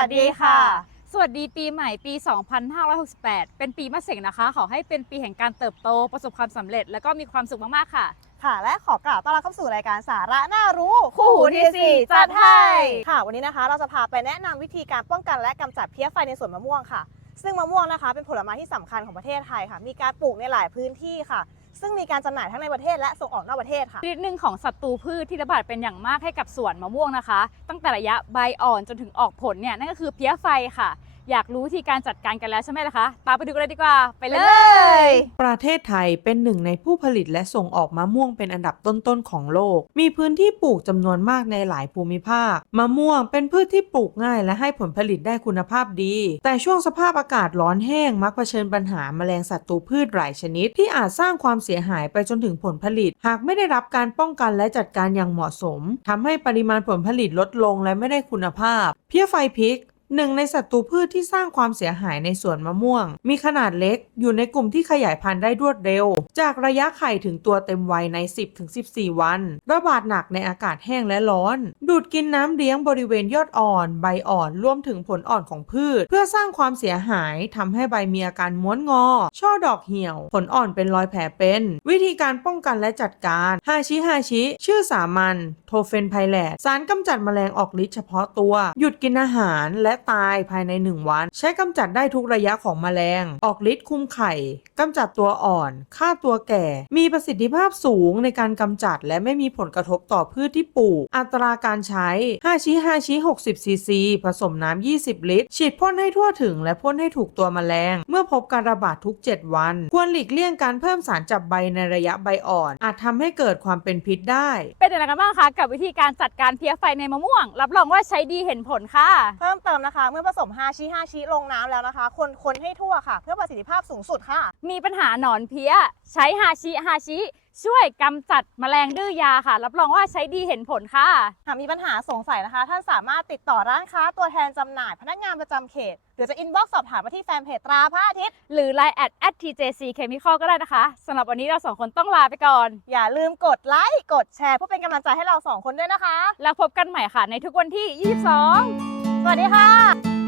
วัสดีค่ะ สวัสดีปีใหม่ปี 2568 เป็นปีมะเสงนะคะ ขอให้เป็นปีแห่งการเติบโตประสบความสำเร็จ และก็มีความสุขมากๆค่ะ ค่ะ และขอกล่าวต้อนรับเข้าสู่รายการสาระน่ารู้คู่หูที่สี่จัดให้ค่ะ วันนี้นะคะ เราจะพาไปแนะนำวิธีการป้องกันและกำจัดเพี้ยไฟในสวนมะม่วงค่ะ ซึ่งมะม่วงนะคะเป็นผลไม้ที่สำคัญของประเทศไทยค่ะ มีการปลูกในหลายพื้นที่ค่ะ ซึ่งมีการจำหน่ายทั้งในประเทศและส่งออกนอกประเทศค่ะชนิดหนึ่งของศัตรูพืชที่ระบาดเป็นอย่างมากให้กับสวนมะม่วงนะคะ ตั้งแต่ระยะใบอ่อนจนถึงออกผลเนี่ยนั่นก็คือเพี้ยไฟค่ะ อยากรู้วิธีการจัดการกันแล้วใช่ไหมล่ะคะ ตามไปดูกันเลยดีกว่า ไปเลไปเลยยประเทศไทยเป็นหนึ่งในผู้ผลิตและส่งออกมะม่วงเป็นอันดับต้นๆของโลก มีพื้นที่ปลูกจำนวนมากในหลายภูมิภาค มะม่วงเป็นพืชที่ปลูกง่ายและให้ผลผลิตได้คุณภาพดี แต่ช่วงสภาพอากาศร้อนแห้งมักเผชิญปัญหาแมลงศัตรูพืชหลายชนิด ที่อาจสร้างความเสียหายไปจนถึงผลผลิต หากไม่ได้รับการป้องกันและจัดการอย่างเหมาะสมทำให้ปริมาณผลผลิตลดลงและไม่ได้คุณภาพ เพี้ยไฟพริก หนึ่งในศัตรูพืชที่สร้างความเสียหายในสวนมะม่วง มีขนาดเล็กอยู่ในกลุ่มที่ขยายพันธุ์ได้รวดเร็ว จากระยะไข่ถึงตัวเต็มวัยใน 10-14 วัน ระบาดหนักในอากาศแห้งและร้อน ดูดกินน้ำเลี้ยงบริเวณยอดอ่อน ใบอ่อนรวมถึงผลอ่อนของพืช เพื่อสร้างความเสียหายทำให้ใบมีอาการม้วนงอ ช่อดอกเหี่ยว ผลอ่อนเป็นรอยแผลเป็น วิธีการป้องกันและจัดการฮาชิฮาชิชื่อสามัญโทเฟนไพแลตสารกำจัดแมลงออกฤทธิ์เฉพาะตัว หยุดกินอาหารและตายภายใน 1 วัน ใช้กำจัดได้ทุกระยะของแมลง ออกฤทธิ์คุมไข่กำจัดตัวอ่อนฆ่าตัวแก่ มีประสิทธิภาพสูงในการกำจัดและไม่มีผลกระทบต่อพืชที่ปลูก อัตราการใช้ 5ชิ5ชิ60 ซีซี ผสมน้ำ 20 ลิตร ฉีดพ่นให้ทั่วถึงและพ่นให้ถูกตัวแมลง เมื่อพบการระบาดทุก 7 วัน ควรหลีกเลี่ยงการเพิ่มสารจับใบในระยะใบอ่อน อาจทำให้เกิดความเป็นพิษได้ เป็นอย่างไรกันบ้างคะกับวิธีการจัดการเพี้ยไฟในมะม่วง รับรองว่าใช้ดีเห็นผลค่ะ เพิ่มเติมนะคะเมื่อผสมฮาชิฮาชิลงน้ำแล้วนะคะ คนคนให้ทั่วค่ะ เพื่อประสิทธิภาพสูงสุดค่ะ มีปัญหาหนอนเพี้ย ใช้ฮาชิฮาชิ ช่วยกำจัดแมลงดื้อยาค่ะ รับรองว่าใช้ดีเห็นผลค่ะ หากมีปัญหาสงสัยนะคะ ท่านสามารถติดต่อร้านค้าตัวแทนจำหน่ายพนักงานประจำเขต หรือจะอินบ็อกซ์สอบถามมาที่แฟนเพจตราพระอาทิตย์ หรือ Line แอด at tjc chemical ก็ได้นะคะสำหรับวันนี้เราสองคนต้องลาไปก่อน อย่าลืมกดไลค์กดแชร์เพื่อเป็นกำลังใจให้เราสองคนด้วยนะคะ แล้วพบกันใหม่ค่ะในทุกวันที่ 22 สวัสดีค่ะ